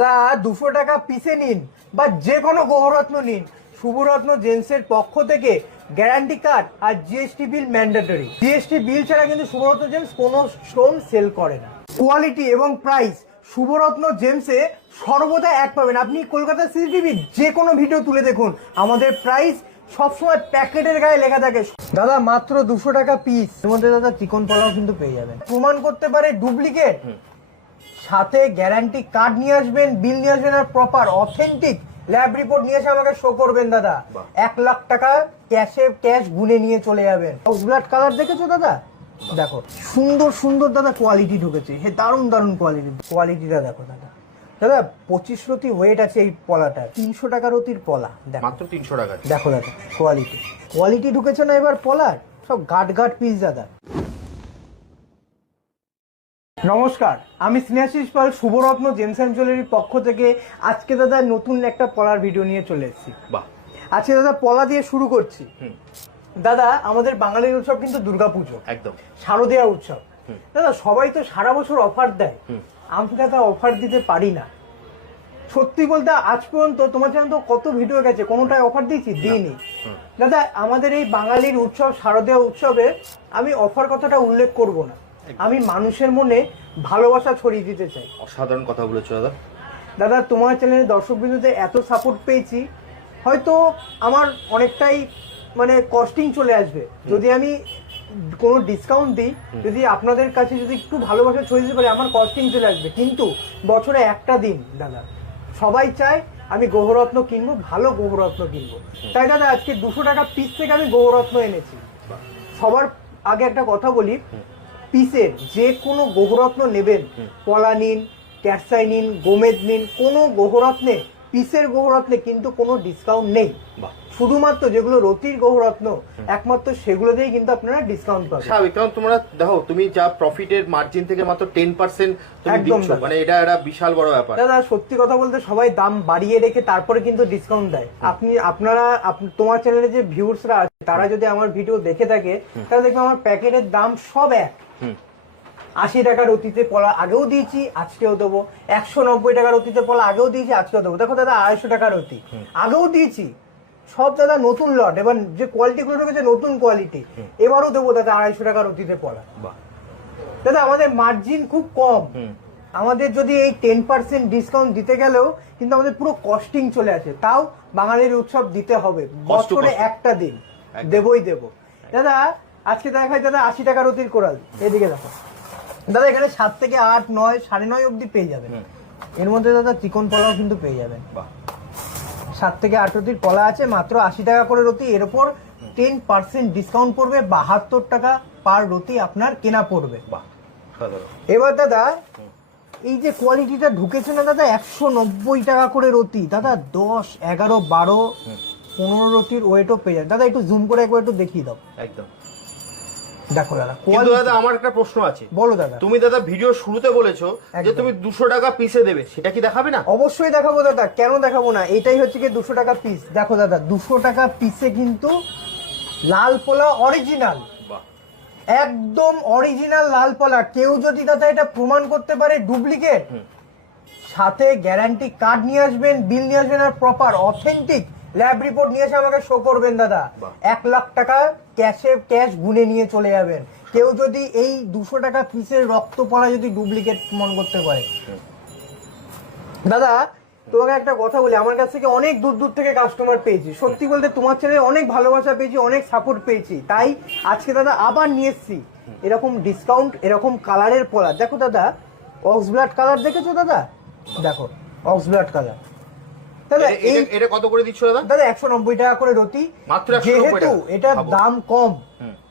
দাদা 200 টাকা পিসে নিন বা যে কোনো গহরত্ন নিন, শুভরত্ন জেন্টসের পক্ষ থেকে গ্যারান্টি কার্ড আর GST bill mandatory. GST bill ছাড়া কিন্তু শুভরত্ন জেমস কোনো স্টোন সেল করে না। কোয়ালিটি এবং প্রাইস শুভরত্ন জেমসে সর্বদা এক পাবেন। আপনি কলকাতা সিসিটিভি যে কোনো ভিডিও তুলে দেখুন, আমাদের প্রাইস সবসময় প্যাকেটের গায়ে লেখা থাকে। দাদা মাত্র 200 টাকা পিস, এর মধ্যে দাদা চিকন পলাও কিন্তু পেয়ে যাবেন। প্রমাণ করতে পারে ডুপ্লিকেট, সাথে গ্যারান্টি কার্ড নিয়ে আসবেন, বিল নিয়ে আসবেন, আর প্রপার অথেন্টিক ল্যাব রিপোর্ট নিয়ে এসে আমাকে শো করবেন। দাদা 1 লাখ টাকা ক্যাশ গুনে নিয়ে চলে যাবেন। ব্লাড কালার দেখেছো দাদা? দেখো সুন্দর সুন্দর দাদা কোয়ালিটি ঢুকেছে, হে দারুণ দারুণ কোয়ালিটিটা দেখো দাদা। দাদা 25 রতি ওয়েট আছে এই পলাটা, 300 টাকা রতির পলা, মাত্র 300 টাকা। দেখো দাদা কোয়ালিটি ঢুকেছে না এবার পলার, সব গাট পিস দাদা। নমস্কার, আমি স্নেহাশিস পাল, শুভরত্ন জেমস অ্যান্ড জুয়েলারির পক্ষ থেকে আজকে দাদা নতুন একটা পলার ভিডিও নিয়ে চলে এসেছি। বাহ, আজকে দাদা পলা দিয়ে শুরু করছি। দাদা আমাদের বাঙালির উৎসব কিন্তু দুর্গাপুজো, একদম শারদীয়া উৎসব। দাদা সবাই তো সারা বছর অফার দেয়, আমি দাদা অফার দিতে পারি না। সত্যি বলতে আজ পর্যন্ত তোমার জানো তো কত ভিডিও গেছে, কোনোটায় অফার দিয়েছি? দিইনি। দাদা আমাদের এই বাঙালির উৎসব শারদীয়া উৎসবে আমি অফার কথাটা উল্লেখ করব না, আমি মানুষের মনে ভালোবাসা ছড়িয়ে দিতে চাই। অসাধারণ কথা বলেছো দাদা। দাদা তোমার চ্যানেলের দর্শক বিন্দুতে এত সাপোর্ট পেয়েছি, হয়তো আমার অনেকটাই মানে কস্টিং চলে আসবে যদি আমি কোনো ডিসকাউন্ট দিই, যদি আপনাদের কাছে যদি একটু ভালোবাসা ছড়িয়ে দিতে পারি, আমার কস্টিং চলে আসবে। কিন্তু বছরে একটা দিন দাদা সবাই চায় আমি গহরত্ন কিনবো, ভালো গহরত্ন কিনবো, তাই দাদা আজকে 200 টাকা পিস থেকে আমি গহরত্ন এনেছি। সবার আগে একটা কথা বলি, পিসের যে কোনো গহরত্ন নেবেন, পলা নিন, ক্যাটসাই নিন, গোমেদ নিন, কোনো গহরত্নে পিসের গহরত্নে কিন্তু কোনো ডিসকাউন্ট নেই। শুধুমাত্র যেগুলো রতির গহরত্ন একমাত্র সেগুলো দিয়েই কিন্তু আপনারা ডিসকাউন্ট পাবেন। স্বাভাবিক, কারণ তোমরা দেখো তুমি যা প্রফিটের মার্জিন থেকে মাত্র 10% তুমি দিচ্ছ, মানে এটা একটা বিশাল বড় ব্যাপার। দাদা সত্যি কথা বলতে সবাই দাম বাড়িয়ে রেখে তারপরে কিন্তু ডিসকাউন্ট দেয়। আপনারা তোমার চ্যানেলে যে ভিউয়ার্সরা আছে তারা যদি আমার ভিডিও দেখে থাকে তাহলে দেখবে আমার প্যাকেটের দাম সব এক। 80 টাকার অতীতে পলা আগেও দিয়েছি, আজকেও দেবো। 190 টাকার অতীতে পলা আগেও দিয়েছি, আজকেও দেবো। দেখো দাদা 250 টাকার অতি আগেও দিয়েছি, সব দাদা নতুন লট। এবার যে কোয়ালিটি গুলো ঢুকেছে নতুন কোয়ালিটি, এবারও দেবো দাদা 250 টাকার অতীতে পলা। দাদা আমাদের মার্জিন খুব কম, আমাদের যদি এই 10% ডিসকাউন্ট দিতে গেলেও কিন্তু আমাদের পুরো কস্টিং চলে আসে। তাও বাঙালির উৎসব দিতে হবে, বছরে একটা দিন দেবই দেবো। দাদা আজকে দেখাই দাদা 80 টাকার অতির কোরাল, এদিকে দেখো দাদা, এখানে 7 থেকে 8, 9, 9.5 অব্দি পেয়ে যাবেন। এর মধ্যে দাদা চিকন পলাও কিন্তু পেয়ে যাবেন। 7 থেকে 8 রতির পলা আছে, মাত্র 80 টাকা করে রতি। এর উপর 10% ডিসকাউন্ট পড়বে, 72 টাকা পার রতি আপনার কেনা পড়বে। এবার দাদা এই যে কোয়ালিটিটা ঢুকেছে না দাদা, 190 টাকা করে রতি। দাদা 10, 11, 12, 15 রতির ওয়েটও পেয়ে যাবে। দাদা একটু জুম করে একবার একটু দেখিয়ে দাও। একদম দেখো দাদা। কিন্তু দাদা আমার একটা প্রশ্ন আছে। বলো দাদা। তুমি দাদা ভিডিও শুরুতে বলেছো যে তুমি 200 টাকা পিসে দেবে, সেটা কি দেখাবে না? অবশ্যই দেখাবো দাদা, কেন দেখাবো না। এটাই হচ্ছে কি 200 টাকা পিস। দেখো দাদা 200 টাকা পিসে কিন্তু লাল পলা অরিজিনাল, একদম অরিজিনাল লাল পলা। কেউ যদি দাদা এটা প্রমাণ করতে পারে ডুপ্লিকেট, সাথে গ্যারান্টি কার্ড নিয়ে আসবেন, বিল নিয়ে আসবেন, আর প্রপার অথেন্টিক ল্যাব রিপোর্ট নিয়ে এসে আমাকে শো করবেন। দাদা 1 লাখ টাকা ক্যাশ গুনে নিয়ে চলে যাবেন। কেউ যদি এই 200 টাকা পিসের রক্ত পলা যদি ডুপ্লিকেট প্রমাণ করতে পারে। দাদা তোমাকে একটা কথা বলি, আমার কাছ থেকে অনেক দূর দূর থেকে কাস্টমার পেয়েছি। সত্যি বলতে তোমার চ্যানেলে অনেক ভালোবাসা পেয়েছি, অনেক সাপোর্ট পেয়েছি, তাই আজকে দাদা আবার নিয়ে এসছি এরকম ডিসকাউন্ট, এরকম কালারের পলা। দেখো দাদা অক্স ব্লাড কালার দেখেছো দাদা? দেখো অক্স ব্লাড কালার। দাদা এটা কত করে দিচ্ছ দাদা? দাদা 190 টাকা করে রতি। মাত্র 190 যেহেতু টাকা। এটার দাম কম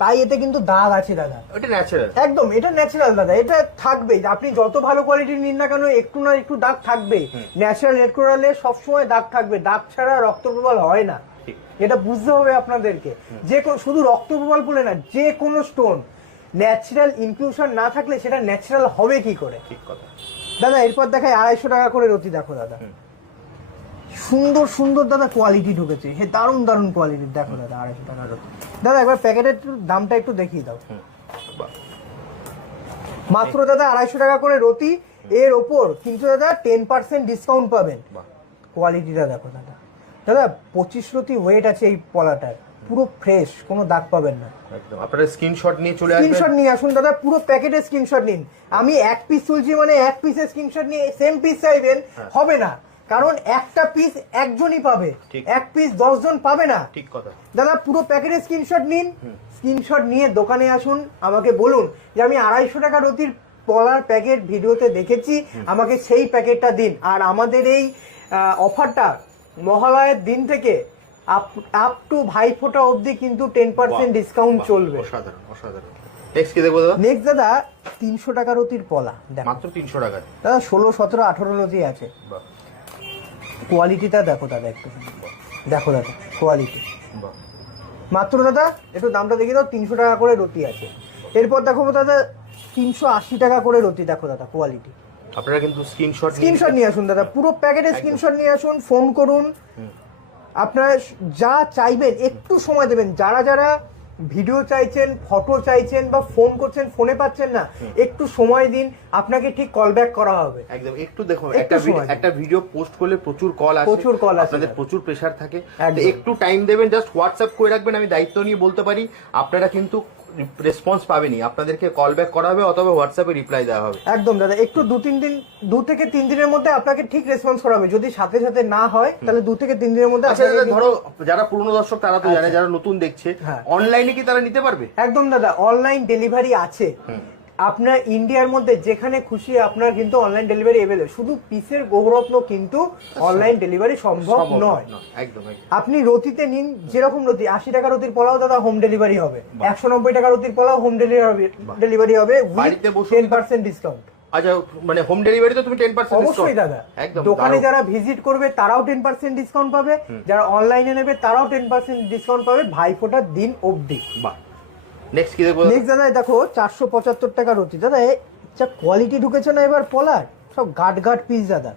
তাই এতে কিন্তু দাগ আছে দাদা। এটা ন্যাচারাল, একদম এটা ন্যাচারাল দাদা, এটা থাকবে। আপনি যত ভালো কোয়ালিটির নিন না কেন একটু না একটু দাগ থাকবে। ন্যাচারাল রেড কোরালে সবসময় দাগ থাকবে, দাগ ছাড়া রক্ত প্রবাল হয় না, এটা বুঝতে হবে আপনাদেরকে। যে শুধু রক্ত প্রবাল বলে না, যে কোনো স্টোন ন্যাচারাল ইনক্লুশন না থাকলে সেটা ন্যাচারাল হবে কি করে? ঠিক কথা দাদা। এরপর দেখায় 250 টাকা করে রতি। দেখো দাদা সুন্দর সুন্দর দাদা কোয়ালিটি ঢুকেছে, হে দারুণ দারুণ কোয়ালিটির। দেখো দাদা 250 টাকা রতি। দাদা একবার প্যাকেটের দামটা একটু দেখিয়ে দাও। মাত্র দাদা 250 টাকা করে রতি। এর ওপর কিন্তু দাদা 10% ডিসকাউন্ট পাবেন। কোয়ালিটিটা দেখো দাদা, দাদা 25 রতি ওয়েট আছে এই পলাটার, পুরো ফ্রেশ, কোনো দাগ পাবেন না। একদম আপনারা স্ক্রিনশট নিয়ে চলে আসবেন, স্ক্রিনশট নিয়ে আসুন দাদা, পুরো প্যাকেটের স্ক্রিনশট নিন। আমি এক পিস তুলছি মানে এক পিসের স্ক্রিনশট নিয়ে সেম পিস চাইবেন হবে না, কারণ একটা পিস একজনই পাবে, এক পিস 10 জন পাবে না। ঠিক কথা দাদা, পুরো প্যাকেটের স্ক্রিনশট নিন, স্ক্রিনশট নিয়ে দোকানে আসুন, আমাকে বলুন যে আমি 250 টাকা রতির পলার প্যাকেট ভিডিওতে দেখেছি, আমাকে সেই প্যাকেটটা দিন। আর আমাদের এই অফারটা মহালয়ের দিন থেকে আপ টু ভাইফোঁটা অবধি কিন্তু 10% ডিসকাউন্ট চলবে। অসাধারণ অসাধারণ। নেক্সট কি দেখবো দাদা? নেক্সট দাদা 300 টাকা রতির পলা, দেখো মাত্র 300 টাকা দাদা, 16, 17, 18 রতি আছে। কোয়ালিটিটা দেখো দাদা, একটু দেখো দাদা কোয়ালিটি, মাত্র দাদা একটু দামটা দেখে দাও, 300 টাকা করে রতি আছে। এরপর দেখো দাদা 380 টাকা করে রতি, দেখো দাদা কোয়ালিটি। আপনারা কিন্তু স্ক্রিনশট নিয়ে আসুন দাদা, পুরো প্যাকেটের স্ক্রিনশট নিয়ে আসুন, ফোন করুন, আপনারা যা চাইবেন একটু সময় দেবেন। যারা যারা ভিডিও চাইছেন, ফটো চাইছেন বা ফোন করছেন, ফোনে পাচ্ছেন না, একটু সময় দিন, আপনাকে ঠিক কল ব্যাক করা হবে। একদম একটু দেখো, একটা ভিডিও পোস্ট করলে প্রচুর কল আসে, আপনাদের প্রচুর প্রেসার থাকে, একটু টাইম দেবেন, জাস্ট হোয়াটসঅ্যাপ করে রাখবেন। আমি দায়িত্ব নিয়ে বলতে পারি আপনারা কিন্তু রেসপন্স পাবেনই, আপনাদেরকে কল ব্যাক করা হবে অথবা হোয়াটসঅ্যাপে রিপ্লাই দেওয়া হবে। একদম দাদা, একটু 2 থেকে 3 দিনের মধ্যে আপনাকে ঠিক রেসপন্স করা হবে। যদি সাথে সাথে না হয় তাহলে 2 থেকে 3 দিনের মধ্যে। আচ্ছা দাদা, ধরো যারা পুরনো দর্শক তারা তো জানে, যারা নতুন দেখছে, অনলাইনে কি তারা নিতে পারবে? একদম দাদা, অনলাইন ডেলিভারি আছে। আপনার ইন্ডিয়ার মধ্যে যেখানে খুশি আপনার কিন্তু অনলাইন ডেলিভারি এভেলেবল। শুধু পিসের গৌরত্ন কিন্তু অনলাইন ডেলিভারি সম্ভব নয়। একদম আপনি রতিতে নিন, যেরকম রতি, 80 টাকা রতির পোলাও দাদা হোম ডেলিভারি হবে, 190 টাকা রতির পোলাও হোম ডেলিভারি হবে, বাড়িতে বসে 10% ডিসকাউন্ট। আচ্ছা, মানে হোম ডেলিভারি তো তুমি 10% অবশ্যই দাদা। দোকানে যারা ভিজিট করবে তারাও 10% ডিসকাউন্ট পাবে, যারা অনলাইনে নেবে তারাও 10% ডিসকাউন্ট পাবে ভাইফোঁটার দিন অবধি। বাহ। নেক্সট কি দেখবো? নেক্সট দাদা দেখো 475 টাকা রতি, দাদা যা কোয়ালিটি ঢুকেছে না এবার পলার, সব গাট পিস দাদা,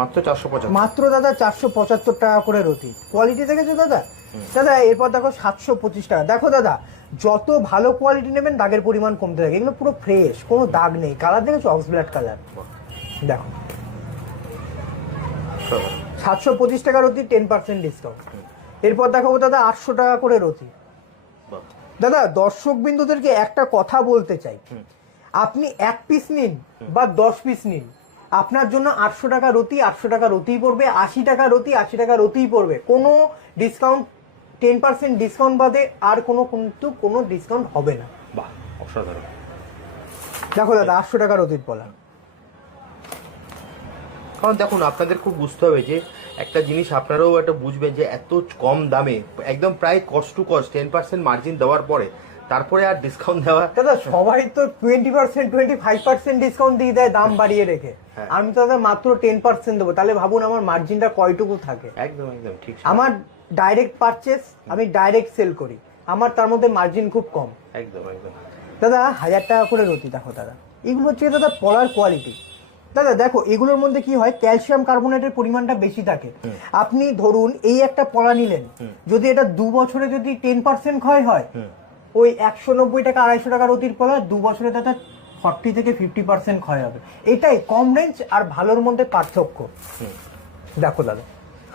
মাত্র 475, মাত্র দাদা 475 টাকা করে রতি। কোয়ালিটি দেখেছো দাদা? দাদা এরপর দেখো 725 টাকা। দেখো দাদা, যত ভালো কোয়ালিটি নেবেন দাগের পরিমাণ কমতে থাকে, এগুলো পুরো ফ্রেশ, কোনো দাগ নেই। কালার দেখেছো? অক্স ব্ল্যাক কালার, দেখো 725 টাকা রতি, 10% ডিসকাউন্ট। এরপর দেখাবো দাদা 800 টাকা করে রতি। দাদা দর্শক বিন্দুদেরকে একটা কথা বলতে চাই, আপনি 1 পিস নিন বা 10 পিস নিন, আপনার জন্য 800 টাকা রতি 800 টাকা রতিই পড়বে, 80 টাকা রতি 80 টাকা রতিই পড়বে। কোনো ডিসকাউন্ট, 10% ডিসকাউন্ট বাদে আর কোনো ডিসকাউন্ট হবে না। বাহ, অসাধারণ। দেখো দাদা 800 টাকা রতির পলা। কারণ দেখুন, আপনাদের খুব বুঝতে হবে যে একটা জিনিস আপনারাও একটা বুঝবেন যে এত কম দামে একদম প্রায় কস্ট টু কস্ট 10% মার্জিন দেওয়ার পরে তারপরে আর ডিসকাউন্ট দেওয়া। দাদা সবাই তো 20% 25% ডিসকাউন্ট দিয়ে দেয় দাম বাড়িয়ে রেখে, আমি তো দাদা মাত্র 10% দেবো। তাহলে ভাবুন আমার মার্জিনটা কয়টুকু থাকে। একদম একদম ঠিক। আমার ডাইরেক্ট পারচেস, আমি ডাইরেক্ট সেল করি, আমার তার মধ্যে মার্জিন খুব কম। একদম একদম। দাদা 1000 টাকা করে রতি। দেখো দাদা, এগুলো হচ্ছে দাদা পলার কোয়ালিটি। দাদা দেখো এগুলোর মধ্যে কি হয়, ক্যালসিয়াম কার্বনেটের পরিমাণটা বেশি থাকে। আপনি ধরুন এই একটা পলা নিলেন, যদি এটা 2 বছরে যদি 10% ক্ষয় হয়, ওই 190 টাকা 250 টাকা রতির পলা 2 বছরে দাদা 40 থেকে 50% ক্ষয় হবে। এটাই কম রেঞ্জ আর ভালোর মধ্যে পার্থক্য। দেখো দাদা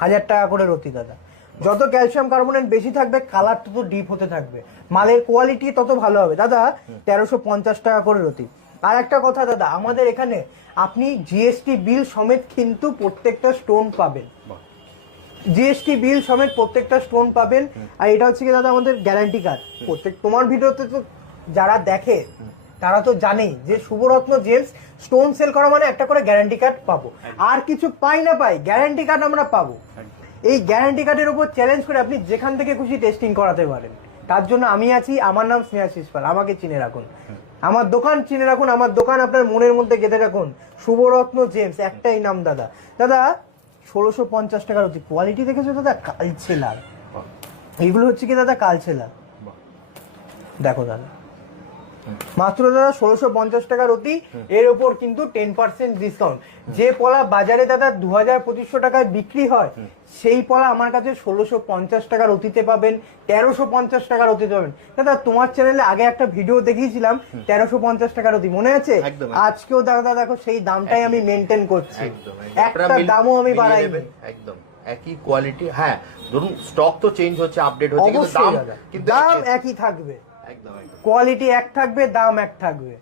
1000 টাকা করে রতি। দাদা যত ক্যালসিয়াম কার্বনেট বেশি থাকবে, কালার তত ডিপ হতে থাকবে, মালের কোয়ালিটি তত ভালো হবে। দাদা 1350 টাকা করে রতি। আর একটা কথা দাদা, আমাদের এখানে আপনি জিএসটি বিল সমেত কিন্তু প্রত্যেকটা স্টোন পাবেন, জিএসটি বিল সমেত প্রত্যেকটা স্টোন পাবেন। আর এটা হচ্ছে কি দাদা আমাদের গ্যারান্টি কার্ড। তোমার ভিডিওতে তো যারা দেখে তারা তো জানেই যে শুভরত্ন জেমস স্টোন সেল করা মানে একটা করে গ্যারান্টি কার্ড পাবো, আর কিছু পাই না পাই গ্যারান্টি কার্ড আমরা পাবো। এই গ্যারান্টি কার্ডের উপর চ্যালেঞ্জ করে আপনি যেখান থেকে খুশি টেস্টিং করাতে পারেন। তার জন্য আমি আছি, আমার নাম স্নেহাশিস পাল, আমাকে চিনে রাখুন, আমার দোকান চিনে রাখুন, আমার দোকান আপনার মনের মধ্যে গেঁথে রাখুন, শুভরত্ন জেমস, একটাই নাম দাদা। দাদা 1650 টাকার অতি। কোয়ালিটি দেখেছো দাদা? কালচে লাল, এগুলো হচ্ছে কি দাদা কালচে লাল। দেখো দাদা মাত্র দাদা 1650 টাকার অতি, এর উপর কিন্তু 10% ডিসকাউন্ট। যে পলা বাজারে দাদা 2000-2500 টাকায় বিক্রি হয়, সেই পলা আমার কাছে 1650 টাকার অতিতে পাবেন, 1350 টাকার অতিতে পাবেন। দাদা তোমার চ্যানেলে আগে একটা ভিডিও দেখিয়েছিলাম 1350 টাকার অতি, মনে আছে? আজকেও দাদা দেখো সেই দামটাই আমি মেনটেন করছি, একটা দামও আমি বাড়াইনি, একদম একই কোয়ালিটি। হ্যাঁ ধরুন স্টক তো চেঞ্জ হচ্ছে, আপডেট হচ্ছে, কিন্তু দাম দাম একই থাকবে, কোয়ালিটি এক থাকবে, দাম এক থাকবে।